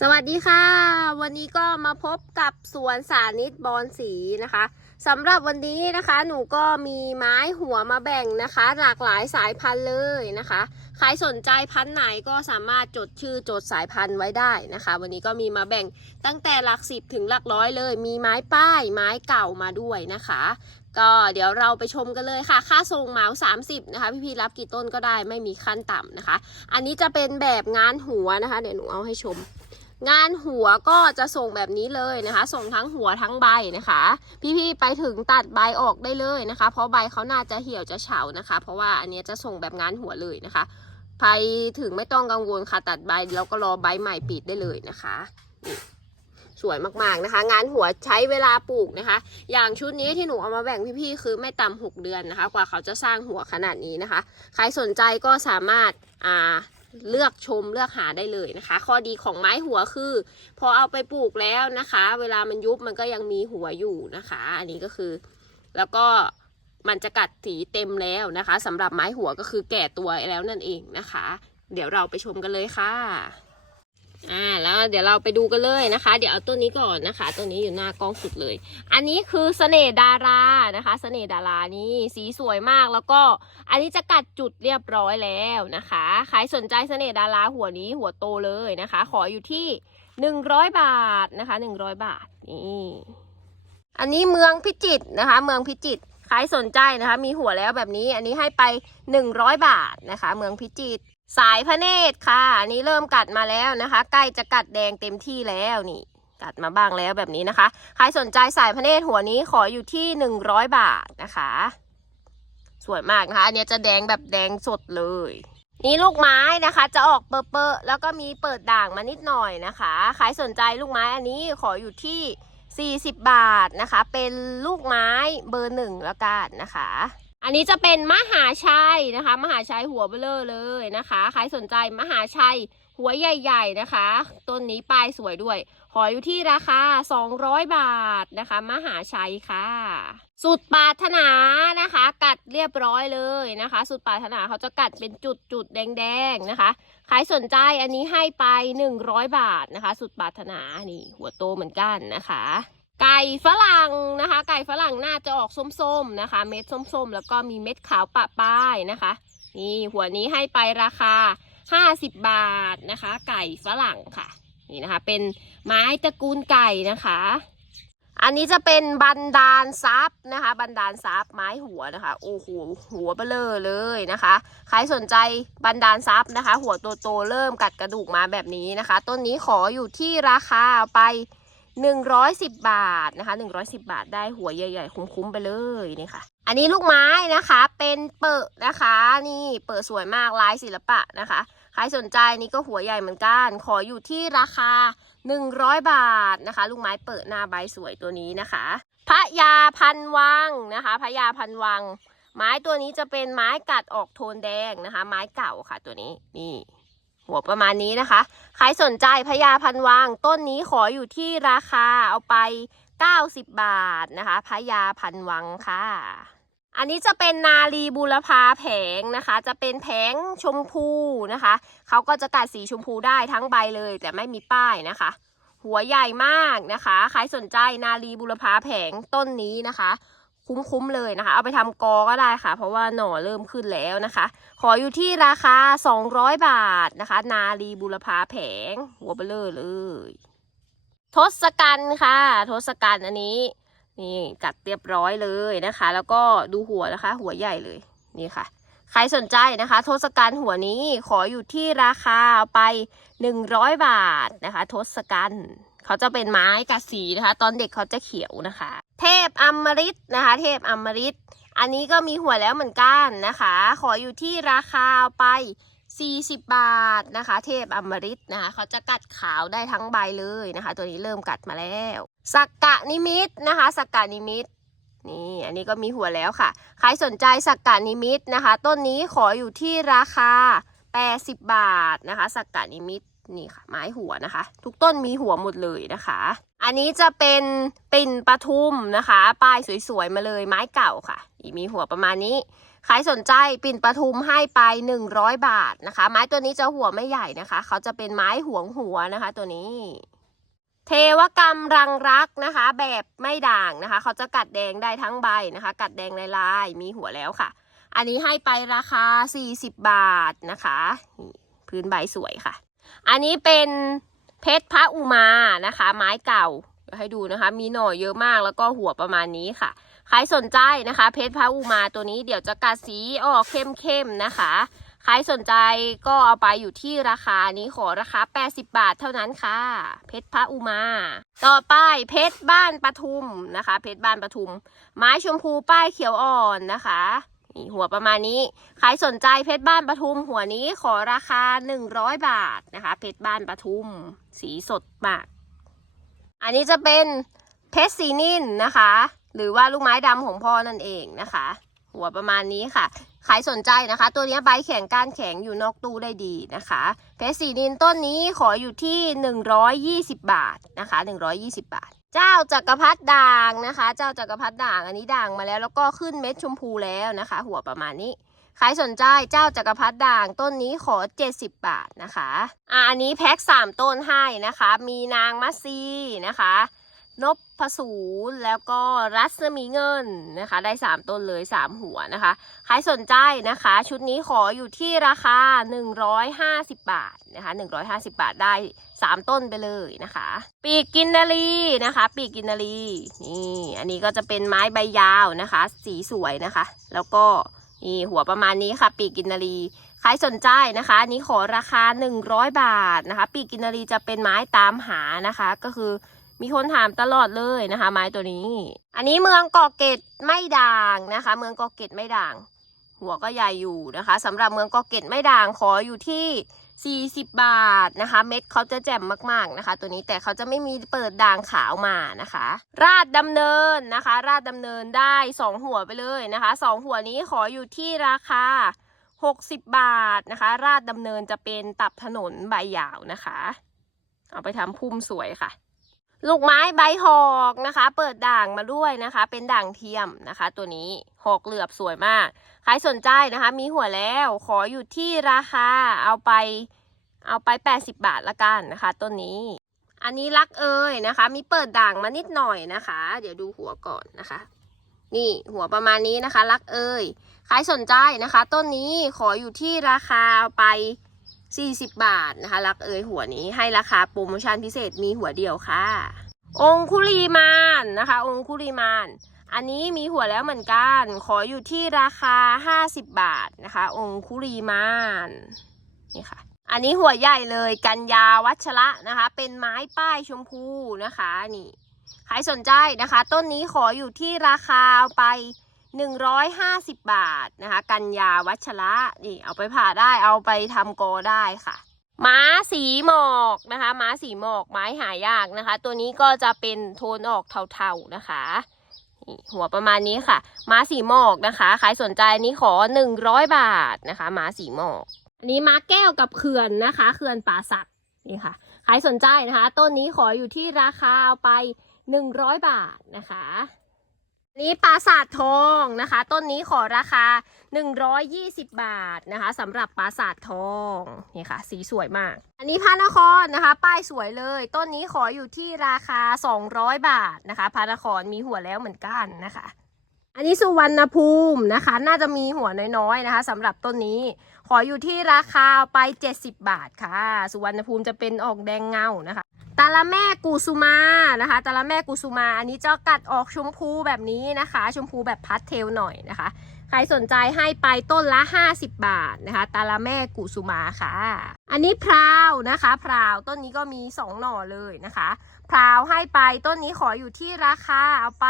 สวัสดีค่ะ วันนี้ก็มาพบกับสวนสานิตบอนสีนะคะสำหรับวันนี้นะคะหนูก็มีไม้หัวมาแบ่งนะคะ หลากหลายสายพันธุ์เลยนะคะ ใครสนใจพันธุ์ไหนก็สามารถจดชื่อจดสายพันธุ์ไว้ได้นะคะ วันนี้ก็มีมาแบ่งตั้งแต่หลักสิบถึงหลักร้อยเลย มีไม้ป้ายไม้เก่ามาด้วยนะคะ ก็เดี๋ยวเราไปชมกันเลยค่ะ ค่าส่งเหมา30นะคะพี่พีรับกี่ต้นก็ได้ไม่มีขั้นต่ำนะคะ อันนี้จะเป็นแบบงานหัวนะคะ เดี๋ยวหนูเอาให้ชม งานหัวก็จะส่งแบบนี้เลยนะคะ ส่งทั้งหัวทั้งใบนะคะ พี่ๆไปถึงตัดใบออกได้เลยนะคะ เพราะใบเขาน่าจะเหี่ยวจะเฉานะคะ เพราะว่าอันนี้จะส่งแบบงานหัวเลยนะคะ ไปถึงไม่ต้องกังวลค่ะตัดใบแล้วก็รอใบใหม่ปิดได้เลยนะคะสวยมากๆนะคะ งานหัวใช้เวลาปลูกนะคะ อย่างชุดนี้ที่หนูเอามาแบ่งพี่ๆคือไม่ต่ำหกเดือนนะคะ กว่าเขาจะสร้างหัวขนาดนี้นะคะ ใครสนใจก็สามารถอ่า เลือกชมเลือกหาได้เลยนะคะ ข้อดีของไม้หัวคือ พอเอาไปปลูกแล้วนะคะ เวลามันยุบมันก็ยังมีหัวอยู่นะคะ อันนี้ก็คือ แล้วก็มันจะกัดสีเต็มแล้วนะคะสำหรับไม้หัวก็คือแก่ตัวแล้วนั่นเองนะคะ เดี๋ยวเราไปชมกันเลยค่ะ อ่าแล้วเดี๋ยวเราไปดูกันเลยนะคะ เดี๋ยวเอาต้นนี้ก่อนนะคะต้นนี้อยู่หน้ากล้องสุดเลย อันนี้คือเสน่ห์ดารานะคะเสน่ห์ดารานี่สีสวยมากแล้วก็อันนี้จะกัดจุดเรียบร้อยแล้วนะคะใครสนใจเสน่ห์ดาราหัวนี้หัวโตเลยนะคะ ขออยู่ที่หนึ่งร้อยบาทนะคะหนึ่งร้อยบาทนี่อันนี้เมืองพิจิตรนะคะ เมืองพิจิตรใครสนใจนะคะ มีหัวแล้วแบบนี้อันนี้ให้ไปหนึ่งร้อยบาทนะคะ เมืองพิจิตร สายพระเนตรค่ะ อันนี้เริ่มกัดมาแล้วนะคะ ใกล้จะกัดแดงเต็มที่แล้วนี่ กัดมาบ้างแล้วแบบนี้นะคะ ใครสนใจสายพระเนตรหัวนี้ขออยู่ที่หนึ่งร้อยบาทนะคะ สวยมากนะคะ อันนี้จะแดงแบบแดงสดเลย นี่ลูกไม้นะคะ จะออกเปอะเปอะๆแล้วก็มีเปิดด่างมานิดหน่อยนะคะ ใครสนใจลูกไม้อันนี้ขออยู่ที่ 40 บาทนะคะ เป็นลูกไม้เบอร์หนึ่งแล้วกันนะคะ อันนี้จะเป็นมหาชัยนะคะ มหาชัยหัวเบลอเลยนะคะ ใครสนใจมหาชัยหัวใหญ่ ๆนะคะ ต้นนี้ปลายสวยด้วยขออยู่ที่ราคา 200 บาทนะคะ มหาชัยค่ะ สุดปาถนานะคะ กัดเรียบร้อยเลยนะคะ สุดปาถนาเขาจะกัดเป็นจุดๆแดงๆนะคะใครสนใจอันนี้ให้ไป 100 บาทนะคะ สุดปาถนานี่หัวโตเหมือนกันนะคะ ไก่ฝรั่งนะคะ ไก่ฝรั่งน่าจะออกส้มๆนะคะ เม็ดส้มๆ แล้วก็มีเม็ดขาวปะป้ายนะคะ นี่หัวนี้ให้ไปราคา 50 บาทนะคะ ไก่ฝรั่งค่ะ นี่นะคะ เป็นไม้ตระกูลไก่นะคะ อันนี้จะเป็นบันดาลซับนะคะ บันดาลซับไม้หัวนะคะ โอ้โหหัวเบลอเลยนะคะ ใครสนใจบันดาลซับนะคะ หัวโตๆเริ่มกัดกระดูกมาแบบนี้นะคะ ต้นนี้ขออยู่ที่ราคาไป 110 บาทนะคะ 110 บาทได้หัวใหญ่ๆ คุ้มๆไปเลยนี่ค่ะ อันนี้ลูกไม้นะคะเป็นเปิดนะคะ นี่เปิดสวยมากลายศิลปะนะคะใครสนใจนี่ก็หัวใหญ่เหมือนกัน ขออยู่ที่ราคา 100 บาทนะคะ ลูกไม้เปิดหน้าใบสวยตัวนี้นะคะพระยาพันวังนะคะพระยาพันวัง ไม้ตัวนี้จะเป็นไม้กัดออกโทนแดงนะคะ ไม้เก่าค่ะตัวนี้นี่ หัวประมาณนี้นะคะ ใครสนใจพญาพันวังต้นนี้ขออยู่ที่ราคาเอาไป 90 บาทนะคะพญาพันวังค่ะ อันนี้จะเป็นนาลีบูรพาแผงนะคะ จะเป็นแผงชมพูนะคะ เขาก็จะกัดสีชมพูได้ทั้งใบเลย แต่ไม่มีป้ายนะคะ หัวใหญ่มากนะคะ ใครสนใจนาลีบุรพาแผงต้นนี้นะคะ คุ้มๆเลยนะคะ เอาไปทำกอก็ได้ค่ะ เพราะว่าหน่อเริ่มขึ้นแล้วนะคะ ขออยู่ที่ราคา 200 บาทนะคะ นาลีบุรพาแผง หัวเบลอเลย ทศกัณฐ์ค่ะ ทศกัณฐ์อันนี้ นี่กัดเรียบร้อยเลยนะคะ แล้วก็ดูหัวนะคะ หัวใหญ่เลยนี่ค่ะ ใครสนใจนะคะ ทศกัณฐ์หัวนี้ขออยู่ที่ราคาไป 100 บาทนะคะ ทศกัณฐ์ เขาจะเป็นไม้กัดสีนะคะ ตอนเด็กเขาจะเขียวนะคะ เทพอมฤตนะคะ เทพอมฤตอันนี้ก็มีหัวแล้วเหมือนกันนะคะ ขออยู่ที่ราคาไป 40 บาทนะคะ เทพอมฤตนะคะ เขาจะกัดขาวได้ทั้งใบเลยนะคะ ตัวนี้เริ่มกัดมาแล้วสักกะนิมิตนะคะสักกะนิมิตนี่อันนี้ก็มีหัวแล้วค่ะ ใครสนใจสักกะนิมิตนะคะ ต้นนี้ขออยู่ที่ราคา 80 บาทนะคะ สักกะนิมิต นี่ค่ะ ไม้หัวนะคะ ทุกต้นมีหัวหมดเลยนะคะ อันนี้จะเป็นปิ่นปทุมนะคะ ป้ายสวยๆมาเลยไม้เก่าค่ะมีหัวประมาณนี้ใครสนใจปิ่นปทุมให้ไป 100 บาทนะคะ ไม้ตัวนี้จะหัวไม่ใหญ่นะคะ เขาจะเป็นไม้หวงหัวนะคะ ตัวนี้ เทวกรรมรังรักนะคะ แบบไม่ด่างนะคะ เขาจะกัดแดงได้ทั้งใบนะคะ กัดแดงลายลายๆมีหัวแล้วค่ะ อันนี้ให้ไปราคา 40 บาทนะคะ พื้นใบสวยค่ะ อันนี้เป็นเพชรพระอุมานะคะ ไม้เก่าให้ดูนะคะ มีหน่อเยอะมากแล้วก็หัวประมาณนี้ค่ะ ใครสนใจนะคะ เพชรพระอุมาตัวนี้เดี๋ยวจะกัดสีออกเข้มๆนะคะใครสนใจก็เอาไปอยู่ที่ราคานี้ขอราคา 80 บาทเท่านั้นค่ะ เพชรพระอุมา ต่อไปเพชรบ้านปทุมนะคะ เพชรบ้านปทุม ไม้ชมพูป้ายเขียวอ่อนนะคะ นี่หัวประมาณนี้ใครสนใจเพชรบ้านปทุม หัวนี้ขอราคา 100 บาทนะคะ เพชรบ้านปทุม สีสดมาก อันนี้จะเป็นเพชรสีนินนะคะ หรือว่าลูกไม้ดำของพ่อนั่นเองนะคะ หัวประมาณนี้ค่ะใครสนใจนะคะ ตัวนี้ใบแข็งก้านแข็งอยู่นอกตู้ได้ดีนะคะ เพชรสีนินต้นนี้ขออยู่ที่ 120 บาทนะคะ 120 บาท เจ้าจักรพรรดิด่างนะคะ เจ้าจักรพรรดิด่างอันนี้ด่างมาแล้ว แล้วก็ขึ้นเม็ดชมพูแล้วนะคะ หัวประมาณนี้ใครสนใจเจ้าจักรพรรดิด่างต้นนี้ขอ 70 บาทนะคะอะอันนี้แพ็ค3 ต้นให้นะคะ มีนางมัสซีนะคะ นพพสูรแล้วก็รัศมีเงินนะคะ ได้ 3 ต้นเลย 3 หัวนะคะ ใครสนใจนะคะ ชุดนี้ขออยู่ที่ราคา 150 บาทนะคะ 150 บาทได้ 3 ต้นไปเลยนะคะ ปีกกินนารีนะคะ ปีกกินนารีนี่อันนี้ก็จะเป็นไม้ใบยาวนะคะ สีสวยนะคะ แล้วก็นี่หัวประมาณนี้ค่ะ ปีกกินนารีใครสนใจนะคะอันนี้ขอราคา 100 บาทนะคะ ปีกกินนารีจะเป็นไม้ตามหานะคะก็คือ มีคนถามตลอดเลยนะคะ ไม้ตัวนี้ อันนี้เมืองกาะเกร็ดไม่ด่างนะคะ เมืองกาะเกร็ดไม่ด่าง หัวก็ใหญ่อยู่นะคะสำหรับเมืองกาะเกร็ดไม่ด่างขออยู่ที่ 40 บาทนะคะ เม็ดเขาจะแจ่มมากๆนะคะ ตัวนี้แต่เขาจะไม่มีเปิดด่างขาวมานะคะ ราดดำเนินนะคะ ราดดำเนินได้ 2 หัวไปเลยนะคะสองหัวนี้ขออยู่ที่ราคา60 บาทนะคะ ราดดำเนินจะเป็นตับถนนใบยาวนะคะ เอาไปทำพุ่มสวยค่ะ ลูกไม้ใบหอกนะคะ เปิดด่างมาด้วยนะคะ เป็นด่างเทียมนะคะ ตัวนี้หอกเหลือบสวยมาก ใครสนใจนะคะ มีหัวแล้วขออยู่ที่ราคาเอาไปเอาไป 80 บาทละกันนะคะต้นนี้ อันนี้รักเอ่ยนะคะ มีเปิดด่างมานิดหน่อยนะคะ เดี๋ยวดูหัวก่อนนะคะ นี่หัวประมาณนี้นะคะ รักเอ่ยใครสนใจนะคะ ต้นนี้ขออยู่ที่ราคาเอาไป 40 บาทนะคะ รักเอ่ยหัวนี้ให้ราคาโปรโมชั่นพิเศษมีหัวเดียวค่ะ องคุลีมานนะคะ องคุลีมาน อันนี้มีหัวแล้วเหมือนกัน ขออยู่ที่ราคา 50 บาทนะคะ องคุลีมานนี่ค่ะ อันนี้หัวใหญ่เลยกันยาวัชระนะคะ เป็นไม้ป้ายชมพูนะคะนี่ใครสนใจนะคะ ต้นนี้ขออยู่ที่ราคาไป 150 บาทนะคะ กันยาวัชระนี่เอาไปผ่าได้เอาไปทำโกได้ค่ะ ม้าสีหมอกนะคะ ม้าสีหมอกไม้หายากนะคะ ตัวนี้ก็จะเป็นโทนออกเทาๆนะคะหัวประมาณนี้ค่ะ ม้าสีหมอกนะคะใครสนใจนี้ขอ 100 บาทนะคะ ม้าสีหมอกอันนี้ม้าแก้วกับเขื่อนนะคะ เขื่อนป่าสักนี่ค่ะใครสนใจนะคะ ต้นนี้ขออยู่ที่ราคาเอาไป 100 บาทนะคะ นี้ปราสาททองนะคะ ต้นนี้ขอราคา 120 บาทนะคะสำหรับปราสาททองนี่ค่ะ สีสวยมาก อันนี้พระนครนะคะ ป้ายสวยเลย ต้นนี้ขออยู่ที่ราคา 200 บาทนะคะพระนครมีหัวแล้วเหมือนกันนะคะ อันนี้สุวรรณภูมินะคะ น่าจะมีหัวน้อยๆนะคะสำหรับต้นนี้ขออยู่ที่ราคาไป 70 บาทค่ะ สุวรรณภูมิจะเป็นออกแดงเงานะคะ ตาละแม่กุสุมานะคะตาละแม่กุสุมา อันนี้จะกัดออกชมพูแบบนี้นะคะ ชมพูแบบพัสเทลหน่อยนะคะ ใครสนใจให้ไปต้นละ 50 บาทนะคะ ตาละแม่กุสุมาค่ะ อันนี้พราวนะคะ พราวต้นนี้ก็มี 2 หน่อเลยนะคะ พราวให้ไปต้นนี้ขออยู่ที่ราคาเอาไป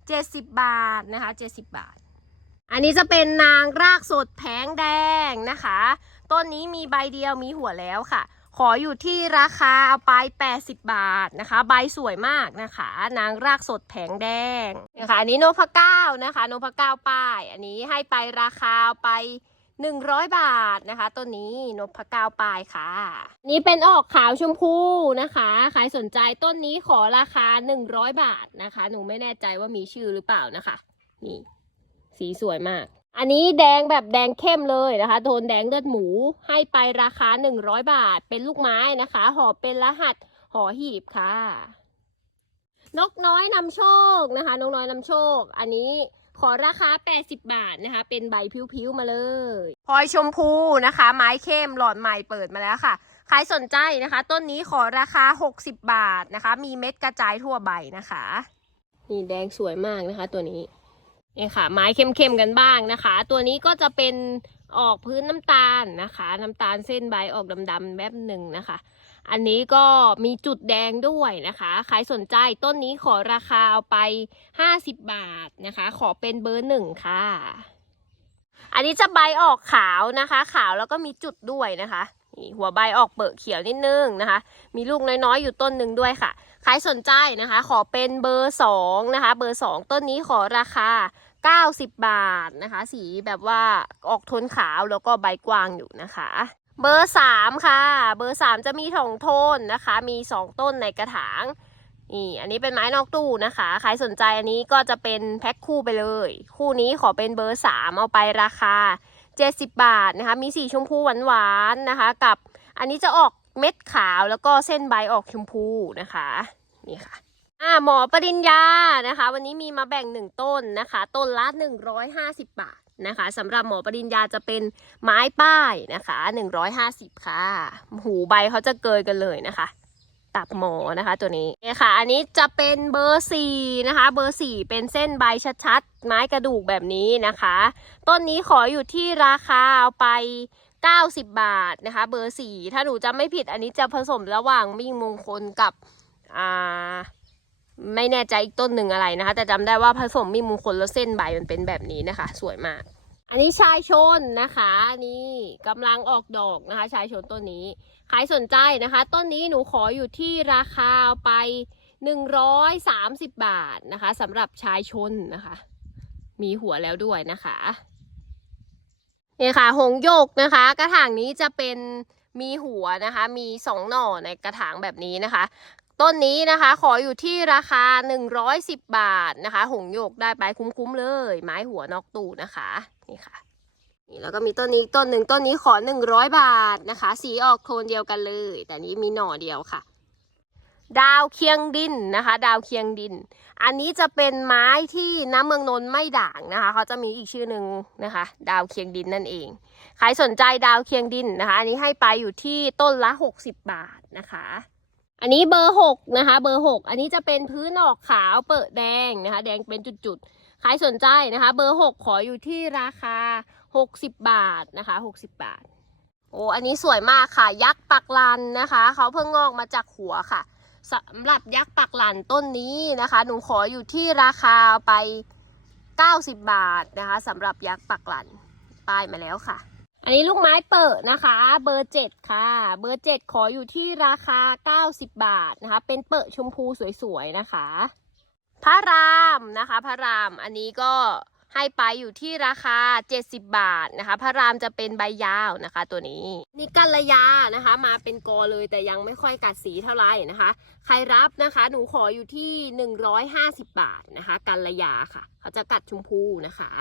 70 บาทนะคะ 70 บาท อันนี้จะเป็นนางรากสดแผงแดงนะคะ ต้นนี้มีใบเดียวมีหัวแล้วค่ะ ขออยู่ที่ราคาเอาไป 80 บาทนะคะ ใบสวยมากนะคะ นางรากสดแผงแดงนะคะอันนี้โนพเก้านะคะ โนพเก้าป้าย อันนี้ให้ไปราคาไป 100 บาทนะคะต้นนี้นพเก้าปลายค่ะนนี้เป็นออกขาวชมพูนะคะใครสนใจต้นนี้ขอราคา 100 บาทนะคะ หนูไม่แน่ใจว่ามีชื่อหรือเปล่านะคะ นี่ สีสวยมาก อันนี้แดงแบบแดงเข้มเลยนะคะ โทนแดงเลือดหมูให้ไปราคา 100 บาท เป็นลูกไม้นะคะ ห่อเป็นรหัสห่อหีบค่ะ นกน้อยนำโชคนะคะ นกน้อยนำโชค อันนี้ขอราคา 80 บาทนะคะ เป็นใบพิ้วๆมาเลยพลอยชมพูนะคะ ไม้เข้มหลอดใหม่เปิดมาแล้วค่ะ ใครสนใจนะคะ ต้นนี้ขอราคา 60 บาทนะคะ มีเม็ดกระจายทั่วใบนะคะ นี่แดงสวยมากนะคะตัวนี้ นี่ค่ะ ไม้เข้มๆกันบ้างนะคะ ตัวนี้ก็จะเป็นออกพื้นน้ำตาลนะคะ น้ำตาลเส้นใบออกดำๆแบบหนึ่งนะคะ อันนี้ก็มีจุดแดงด้วยนะคะใครสนใจต้นนี้ขอราคาเอาไป 50 บาทนะคะ ขอเป็นเบอร์หนึ่งค่ะ อันนี้จะใบออกขาวนะคะ ขาวแล้วก็มีจุดด้วยนะคะนี่หัวใบออกเปิดเขียวนิดนึงนะคะ มีลูกน้อยๆ อยู่ต้นหนึ่งด้วยค่ะ ใครสนใจนะคะ ขอเป็นเบอร์สองนะคะ เบอร์สองต้นนี้ขอราคา 90 บาทนะคะ สีแบบว่าออกโทนขาวแล้วก็ใบกว้างอยู่นะคะ เบอร์สามค่ะ เบอร์สามจะมีสองโทนนะคะ มีสองต้นในกระถางนี่อันนี้เป็นไม้นอกตู้นะคะ ใครสนใจอันนี้ก็จะเป็นแพ็คคู่ไปเลย คู่นี้ขอเป็นเบอร์สามเอาไปราคา 70 บาทนะคะ มีสีชมพูหวานๆนะคะ กับอันนี้จะออกเม็ดขาวแล้วก็เส้นใบออกชมพูนะคะ นี่ค่ะ อ่าหมอปริญญานะคะ วันนี้มีมาแบ่งหนึ่งต้นนะคะ ต้นละ150บาทนะคะสำหรับหมอปริญญาจะเป็นไม้ป้ายนะคะ150ค่ะ หูใบเขาจะเกยกันเลยนะคะ ตับหมอนะคะตัวนี้เนี่ยค่ะ อันนี้จะเป็นเบอร์สี่นะคะ เบอร์สี่เป็นเส้นใบชัดๆ ไม้กระดูกแบบนี้นะคะ ต้นนี้ขออยู่ที่ราคาเอาไป90 บาทนะคะ เบอร์สี่ถ้าหนูจำไม่ผิดอันนี้จะผสมระหว่างมิ่งมงคลกับอ่า ไม่แน่ใจอีกต้นหนึ่งอะไรนะคะ แต่จำได้ว่าผสมมีมงคลแล้วเส้นใบมันเป็นแบบนี้นะคะ สวยมาก อันนี้ชายชนนะคะนี่กำลังออกดอกนะคะ ชายชนต้นนี้ใครสนใจนะคะ ต้นนี้หนูขออยู่ที่ราคาไป 130 บาทนะคะสำหรับชายชนนะคะ มีหัวแล้วด้วยนะคะนี่ค่ะ หงส์หยกนะคะ กระถางนี้จะเป็นมีหัวนะคะ มีสองหน่อในกระถางแบบนี้นะคะ ต้นนี้นะคะขออยู่ที่ราคา 110 บาทนะคะ หงส์หยกได้ไปคุ้มๆเลย ไม้หัวนอกตูนะคะนี่ค่ะนี่แล้วก็มีต้นนี้ต้นหนึ่งต้นนี้ขอ 100 บาทนะคะ สีออกโทนเดียวกันเลย แต่นี้มีหน่อเดียวค่ะ ดาวเคียงดินนะคะ ดาวเคียงดิน อันนี้จะเป็นไม้ที่น้ำเมืองนนท์ไม่ด่างนะคะ เขาจะมีอีกชื่อหนึ่งนะคะ ดาวเคียงดินนั่นเองใครสนใจดาวเคียงดินนะคะ อันนี้ให้ไปอยู่ที่ต้นละ 60 บาทนะคะ อันนี้เบอร์หกนะคะ เบอร์หกอันนี้จะเป็นพื้นออกขาวเปิดแดงนะคะ แดงเป็นจุดๆใครสนใจนะคะ เบอร์หกขออยู่ที่ราคา60บาทนะคะ60บาท โอ้อันนี้สวยมากค่ะ ยักษ์ปักลันนะคะ เขาเพิ่งงอกมาจากหัวค่ะสำหรับยักษ์ปักลันต้นนี้นะคะ หนูขออยู่ที่ราคาไป 90 บาทนะคะสำหรับยักษ์ปักลันป้ายมาแล้วค่ะ อันนี้ลูกไม้เปิดนะคะ เบอร์เจ็ดค่ะ เบอร์เจ็ดขออยู่ที่ราคา90บาทนะคะ เป็นเปิดชมพูสวยๆนะคะ พระรามนะคะ พระรามอันนี้ก็ให้ไปอยู่ที่ราคา 70 บาทนะคะ พระรามจะเป็นใบยาวนะคะ ตัวนี้ นี่กัลยานะคะ มาเป็นกอเลยแต่ยังไม่ค่อยกัดสีเท่าไหร่นะคะ ใครรับนะคะ หนูขออยู่ที่ 150 บาทนะคะกัลยาค่ะ เขาจะกัดชมพูนะคะ